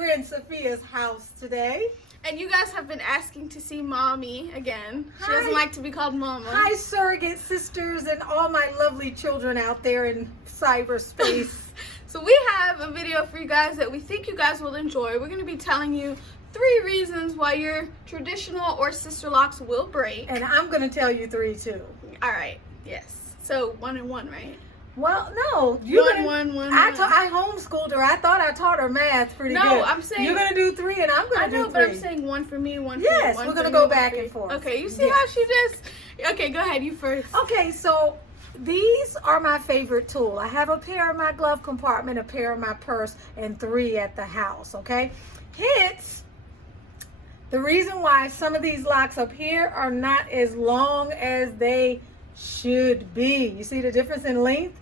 We're in Sophia's house today. And you guys have been asking to see Mommy again. She Hi. doesn't like to be called Mama. Hi, surrogate sisters and all my lovely children out there in cyberspace. So we have a video for you guys that we think you guys will enjoy. We're going to be telling you 3 reasons why your traditional or sister locks will break. And I'm going to tell you 3 too. All right. Yes. So 1 and 1, right? Well, no. One. I homeschooled her. I thought I taught her math pretty good. No, I'm saying you're going to do 3 and I'm going to do 3. but I'm saying 1 for me, 1 for you. Yes, we're going to go back and forth. Okay, you see how she just... Okay, go ahead. You first. Okay, so these are my favorite tool. I have a pair in my glove compartment, a pair in my purse, and 3 at the house, okay? Hence, the reason why some of these locks up here are not as long as they should be. You see the difference in length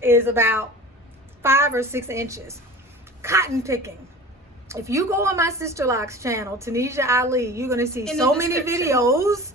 is about 5 or 6 inches. Cotton picking. If you go on my Sister Locks channel, Tanisha Ali, you're going to see so many videos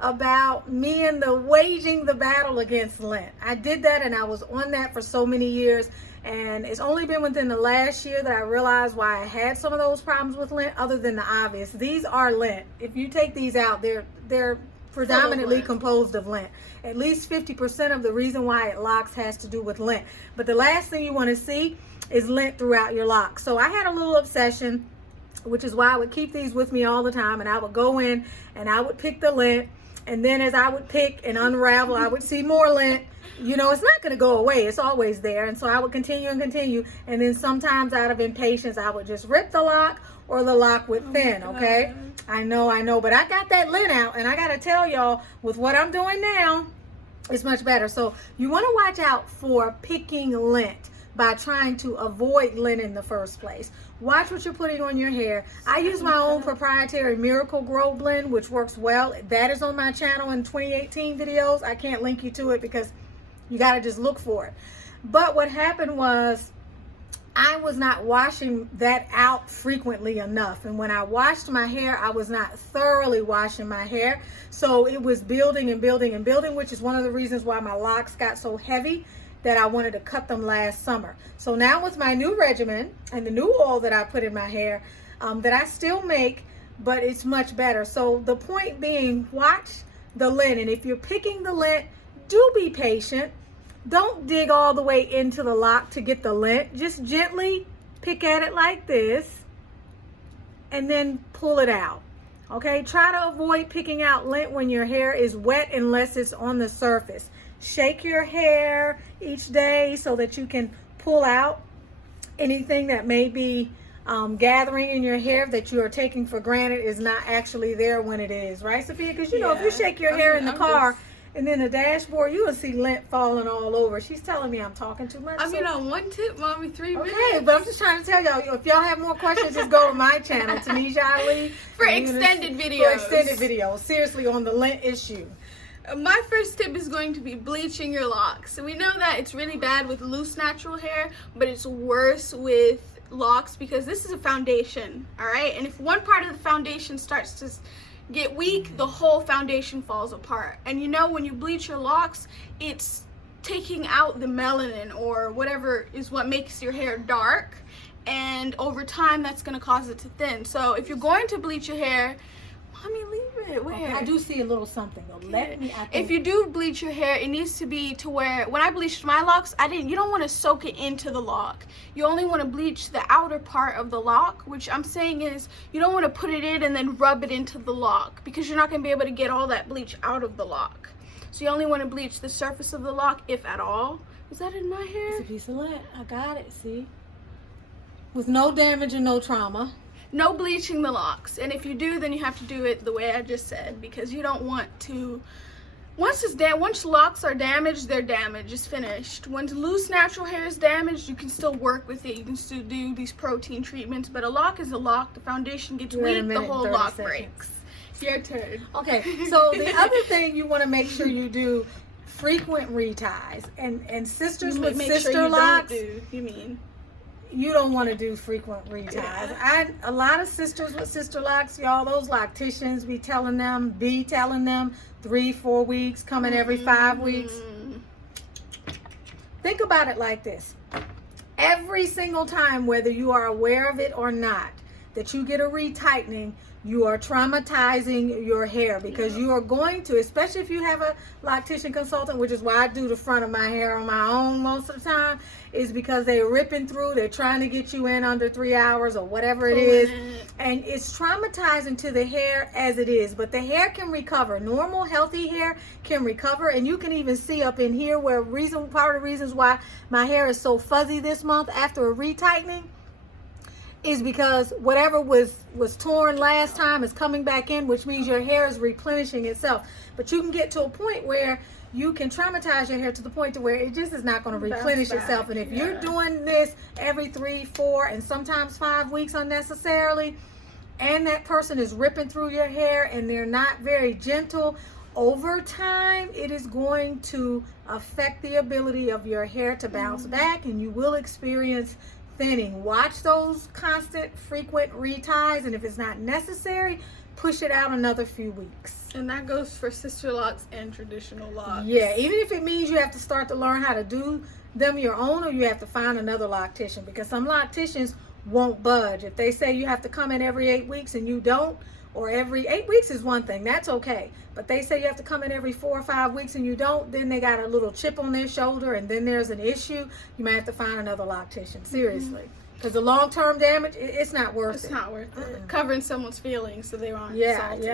about me and waging the battle against lint. I did that and I was on that for so many years, and it's only been within the last year that I realized why I had some of those problems with lint, other than the obvious. These are lint. If you take these out, they're predominantly composed of lint. At least 50% of the reason why it locks has to do with lint. But the last thing you want to see is lint throughout your lock. So I had a little obsession, which is why I would keep these with me all the time, and I would go in and I would pick the lint, and then as I would pick and unravel, I would see more lint. You know, it's not going to go away. It's always there. And so I would continue and continue, and then sometimes out of impatience I would just rip the lock, or the lock would thin, okay? I know, but I got that lint out, and I got to tell y'all, with what I'm doing now, it's much better. So you want to watch out for picking lint by trying to avoid lint in the first place. Watch what you're putting on your hair. I use my own proprietary Miracle Grow blend, which works well. That is on my channel in 2018 videos. I can't link you to it because you got to just look for it. But what happened was, I was not washing that out frequently enough, and when I washed my hair, I was not thoroughly washing my hair, so it was building and building and building, which is one of the reasons why my locks got so heavy that I wanted to cut them last summer. So now with my new regimen and the new oil that I put in my hair, that I still make, but it's much better. So the point being, watch the lint, and if you're picking the lint, do be patient. Don't dig all the way into the lock to get the lint. Just gently pick at it like this and then pull it out. Okay, try to avoid picking out lint when your hair is wet unless it's on the surface. Shake your hair each day so that you can pull out anything that may be gathering in your hair that you are taking for granted is not actually there when it is, right, Sophia? Because you know, if you shake your hair in the car, and then the dashboard, you will see lint falling all over. She's telling me I'm talking too much. I mean, on 1 tip, Mommy, 3 minutes. Okay, but I'm just trying to tell y'all, if y'all have more questions, just go to my channel, Tanisha Ali. For extended videos. For extended videos, seriously, on the lint issue. My first tip is going to be bleaching your locks. So we know that it's really bad with loose natural hair, but it's worse with locks because this is a foundation, all right? And if one part of the foundation starts to get weak, the whole foundation falls apart. And you know, when you bleach your locks, it's taking out the melanin or whatever is what makes your hair dark, and over time that's going to cause it to thin. So if you're going to bleach your hair, Mommy, leave it. Where? Okay, I do see a little something though. Let me. If you do bleach your hair, it needs to be to where, when I bleached my locks, you don't want to soak it into the lock. You only want to bleach the outer part of the lock, which I'm saying is you don't want to put it in and then rub it into the lock, because you're not going to be able to get all that bleach out of the lock. So you only want to bleach the surface of the lock, if at all. Is that in my hair? It's a piece of lint. I got it, see? With no damage and no trauma. No bleaching the locks, and if you do, then you have to do it the way I just said, because you don't want to. Once locks are damaged, they're damaged. It's finished. Once loose natural hair is damaged, you can still work with it. You can still do these protein treatments, but a lock is a lock. The foundation gets weak, the whole lock breaks. Your turn. Okay, so the other thing you want to make sure you do, frequent reties, and sisters with sister locks. You don't want to do frequent reties. A lot of sisters with sister locks, y'all, those locticians be telling them 3-4 weeks, coming every 5 weeks. Think about it like this. Every single time, whether you are aware of it or not, that you get a retightening, you are traumatizing your hair, because you are going to, especially if you have a loctician consultant, which is why I do the front of my hair on my own most of the time, is because they're ripping through, they're trying to get you in under 3 hours or whatever it is. And it's traumatizing to the hair as it is, but the hair can recover. Normal, healthy hair can recover, and you can even see up in here where part of the reasons why my hair is so fuzzy this month after a retightening is because whatever was torn last time is coming back in, which means your hair is replenishing itself. But you can get to a point where you can traumatize your hair to the point to where it just is not going to replenish itself. And if you're doing this every 3, 4, and sometimes 5 weeks unnecessarily, and that person is ripping through your hair and they're not very gentle, over time it is going to affect the ability of your hair to bounce back, and you will experience thinning. Watch those constant, frequent reties, and if it's not necessary, push it out another few weeks. And that goes for sister locks and traditional locks. Yeah, even if it means you have to start to learn how to do them your own, or you have to find another loctician, because some locticians won't budge. If they say you have to come in every 8 weeks and you don't, or every 8 weeks is one thing, that's okay. But they say you have to come in every 4 or 5 weeks and you don't, then they got a little chip on their shoulder, and then there's an issue. You might have to find another loctician, seriously. Because the long-term damage, it's not worth it. It's not worth it. Covering someone's feelings so they aren't salty.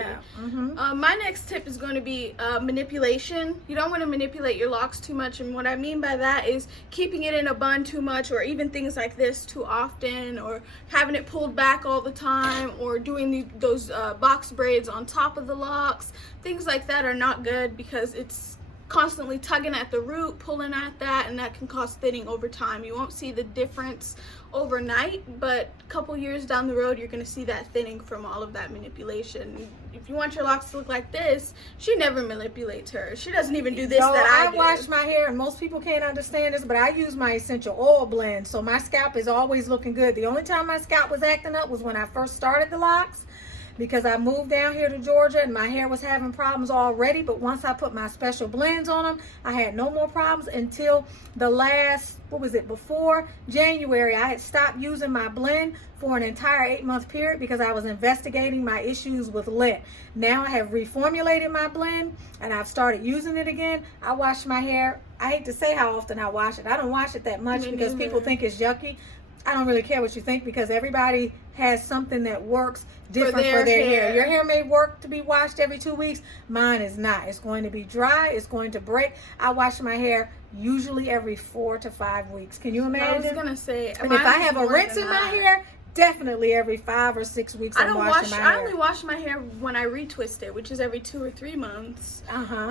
My next tip is going to be manipulation. You don't want to manipulate your locks too much, and what I mean by that is keeping it in a bun too much, or even things like this too often, or having it pulled back all the time, or doing those box braids on top of the locks. Things like that are not good, because it's constantly tugging at the root, pulling at that, and that can cause thinning over time. You won't see the difference overnight, but a couple years down the road, you're going to see that thinning from all of that manipulation. If you want your locks to look like this, she never manipulates her. She doesn't even do this I wash my hair, and most people can't understand this, but I use my essential oil blend, so my scalp is always looking good. The only time my scalp was acting up was when I first started the locks, because I moved down here to Georgia and my hair was having problems already. But once I put my special blends on them, I had no more problems until the last, before January, I had stopped using my blend for an entire 8-month period because I was investigating my issues with lint. Now I have reformulated my blend and I've started using it again. I wash my hair. I hate to say how often I wash it. I don't wash it that much because people think it's yucky. I don't really care what you think, because everybody has something that works different for their hair. Your hair may work to be washed every 2 weeks. Mine is not. It's going to be dry. It's going to break. I wash my hair usually every 4 to 5 weeks. Can you imagine? I was going to say, and if I have a rinse in my hair, definitely every 5 or 6 weeks I'm washing my hair. I only wash my hair when I retwist it, which is every 2 or 3 months.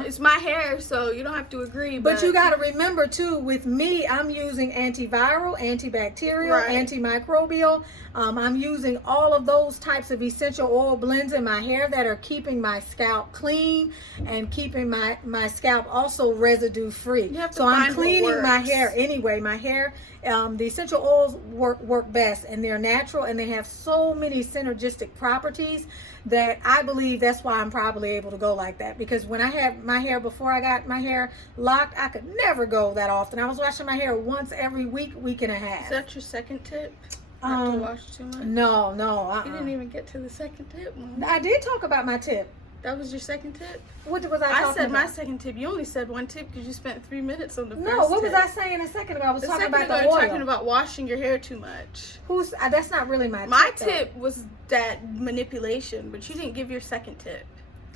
It's my hair, so you don't have to agree. But you got to remember too, with me, I'm using antiviral, antibacterial, antimicrobial. I'm using all of those types of essential oil blends in my hair that are keeping my scalp clean and keeping my scalp also residue free. So I'm cleaning my hair anyway. My hair, the essential oils work best, and they're natural, and they have so many synergistic properties that I believe that's why I'm probably able to go like that. Because when I had my hair, before I got my hair locked, I could never go that often. I was washing my hair once every week and a half. Is that your second tip? Not to wash too much? No. You didn't even get to the second tip, Mom. I did talk about my tip. That was your second tip? What was I talking about? I said my second tip. You only said one tip because you spent 3 minutes on the first tip. No, what was I saying a second ago? I was talking about the oil. You were talking about washing your hair too much. That's not really my tip. My tip was that manipulation, but you didn't give your second tip.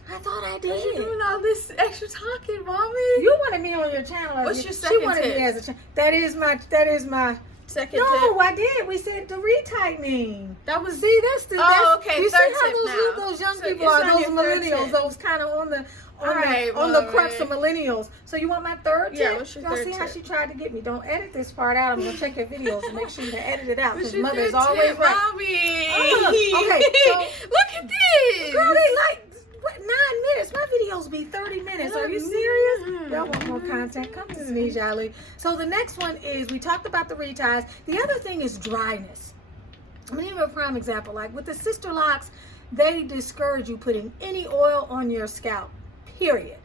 I thought I did. You're doing all this extra talking, Mommy. You wanted me on your channel. What's your second tip? She wanted me as a That is my second tip. No, I did. We said the retightening. That was okay. You see how those young people are, those millennials, those kind of on the crux of millennials. So you want my third tip? Yeah, what's your third tip? See how tip? she tried to get me. Don't edit this part out. I'm gonna check your videos and make sure you edit it out. What's Because your mother is third always tip, right. Mommy? Okay, so look at this. Girl, they like 9 minutes. My videos be 30 minutes. Are you serious? Y'all want more content? Come to Denise Ali. So the next one is, we talked about the reties. The other thing is dryness. I'm gonna give you a prime example. Like with the sister locks, they discourage you putting any oil on your scalp, period.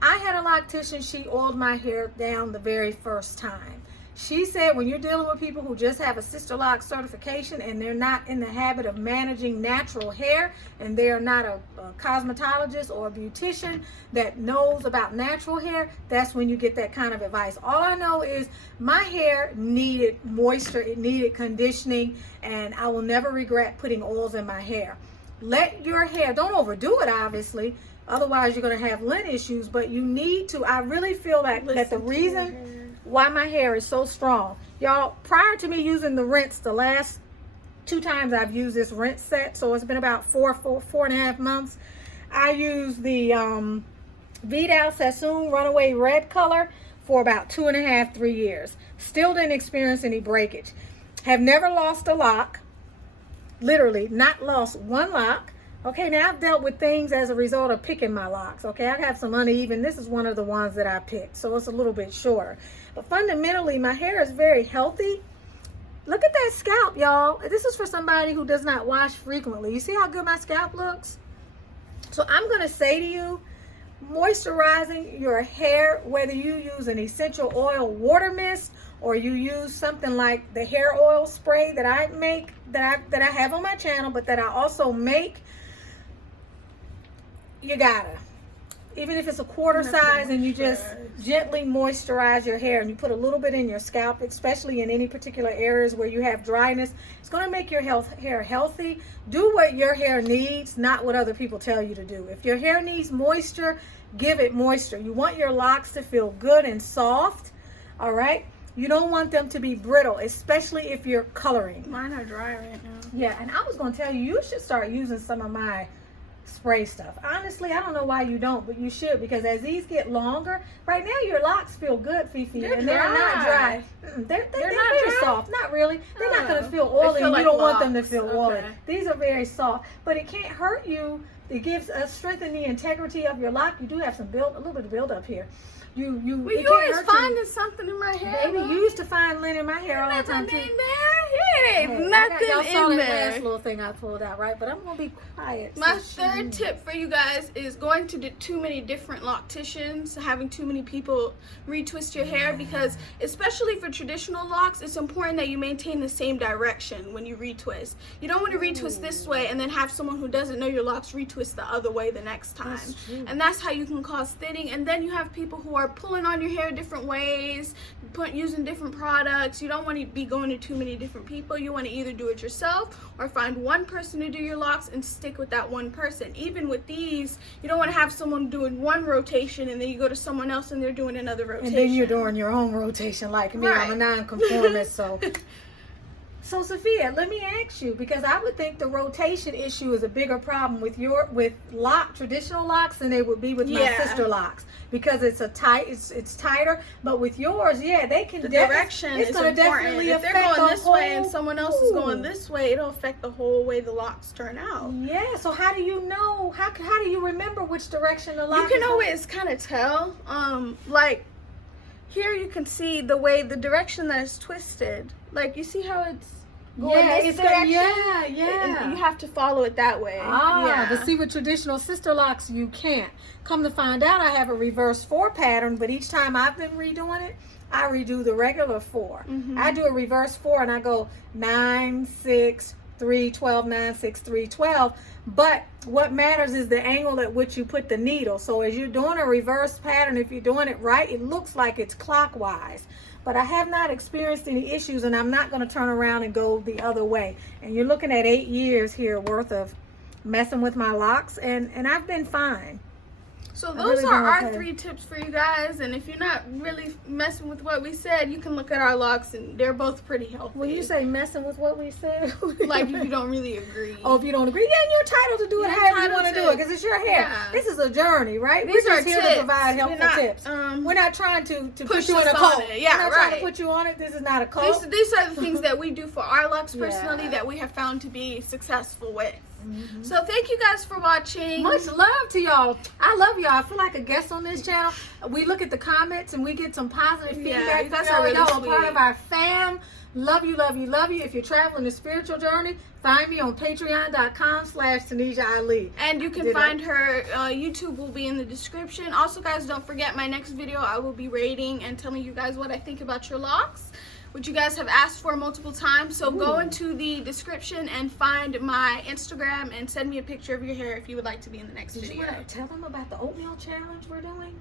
I had a loctician, she oiled my hair down the very first time. She said when you're dealing with people who just have a sisterlock certification and they're not in the habit of managing natural hair, and they're not a cosmetologist or a beautician that knows about natural hair, that's when you get that kind of advice. All I know is my hair needed moisture, it needed conditioning, and I will never regret putting oils in my hair. Let your hair, don't overdo it obviously, otherwise you're going to have lint issues, but you need to, I really feel like that the reason why my hair is so strong, y'all, prior to me using the rinse, the last 2 times I've used this rinse set, so it's been about four and a half months. I used the Vidal Sassoon Runaway Red color for about 2.5, 3 years. Still didn't experience any breakage. Have never lost a lock. Literally not lost one lock. Okay, now I've dealt with things as a result of picking my locks. Okay, I have some uneven. This is one of the ones that I picked, so it's a little bit shorter. But fundamentally, my hair is very healthy. Look at that scalp, y'all. This is for somebody who does not wash frequently. You see how good my scalp looks? So I'm going to say to you, moisturizing your hair, whether you use an essential oil water mist or you use something like the hair oil spray that I make, that I have on my channel, but that I also make, you gotta, even if it's a quarter size, and you just gently moisturize your hair and you put a little bit in your scalp, especially in any particular areas where you have dryness. It's going to make your hair healthy. Do what your hair needs, not what other people tell you to do. If your hair needs moisture, give it moisture. You want your locks to feel good and soft, all right? You don't want them to be brittle, especially if you're coloring. Mine are dry right now. Yeah, and I was going to tell you, you should start using some of my spray stuff. Honestly, I don't know why you don't, but you should, because as these get longer, right now your locks feel good, Fifi, they're and they're not dry. They're not very soft. Not really. They're not going to feel oily, and like you don't locks. want them to feel oily. Okay. These are very soft, but it can't hurt you. It gives us strengthen the integrity of your lock. You do have some a little bit of build up here. You always finding something in my hair. Baby, you used to find lint in my hair all the time too. Nothing in there? It ain't Hey, nothing y'all saw in that there. last little thing I pulled out, right? But I'm gonna be quiet. My third tip for you guys is going to too many different locticians, having too many people retwist your hair, because especially for traditional locks, it's important that you maintain the same direction when you retwist. You don't want to retwist this way and then have someone who doesn't know your locks retwist the other way the next time. And that's how you can cause thinning. And then you have people who are pulling on your hair different ways, using different products. You don't want to be going to too many different people. You want to either do it yourself or find one person to do your locks and stick with that one person. Even with these, you don't want to have someone doing one rotation and then you go to someone else and they're doing another rotation. And then you're doing your own rotation like me. Right. I'm a non-conformist, so. So Sophia, let me ask you, because I would think the rotation issue is a bigger problem with traditional locks than it would be with my sister locks, because it's tighter. But with yours, yeah, they can. The direction is important. Definitely if they're going this way and someone else is going this way, it'll affect the whole way the locks turn out. Yeah. So how do you know? How do you remember which direction the lock? You can always kind of tell. Like here, you can see the direction that it's twisted. Like you see how it's. This direction. Yeah. And you have to follow it that way. But see, with traditional sister locks, you can't. Come to find out, I have a reverse 4 pattern, but each time I've been redoing it, I redo the regular 4. I do a reverse 4 and I go 9, 6, 3, 12, 9, 6, 3, 12. But what matters is the angle at which you put the needle. So as you're doing a reverse pattern, if you're doing it right, it looks like it's clockwise. But I have not experienced any issues, and I'm not going to turn around and go the other way. And you're looking at 8 years here worth of messing with my locks, and I've been fine. So those are our 3 tips for you guys, and if you're not really messing with what we said, you can look at our locks, and they're both pretty healthy. When you say messing with what we said, like if you don't really agree. Oh, if you don't agree, yeah, you're entitled to do it however you want to do it, because it's your hair. Yeah. This is a journey, right? These We're are just here tips. to provide helpful tips. We're not trying to put you in a cult. Yeah, we're not trying to put you on it. This is not a cult. These are the things that we do for our locks personally that we have found to be successful with. So thank you guys for watching. Much love to y'all. I love y'all. I feel like a guest on this channel. We look at the comments and we get some positive feedback. That's really y'all sweet. are part of our fam. Love you, love you, love you. If you're traveling a spiritual journey, find me on patreon.com/Tanisha Ali. And you can find her, YouTube will be in the description. Also, guys, don't forget my next video, I will be rating and telling you guys what I think about your locks, which you guys have asked for multiple times. So go into the description and find my Instagram and send me a picture of your hair if you would like to be in the next video. Did you want to tell them about the oatmeal challenge we're doing?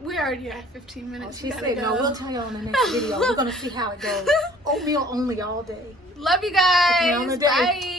We already at 15 minutes. She said, no, we'll tell you on the next video. We're going to see how it goes. Oatmeal only all day. Love you guys. Oatmeal on the day. Bye.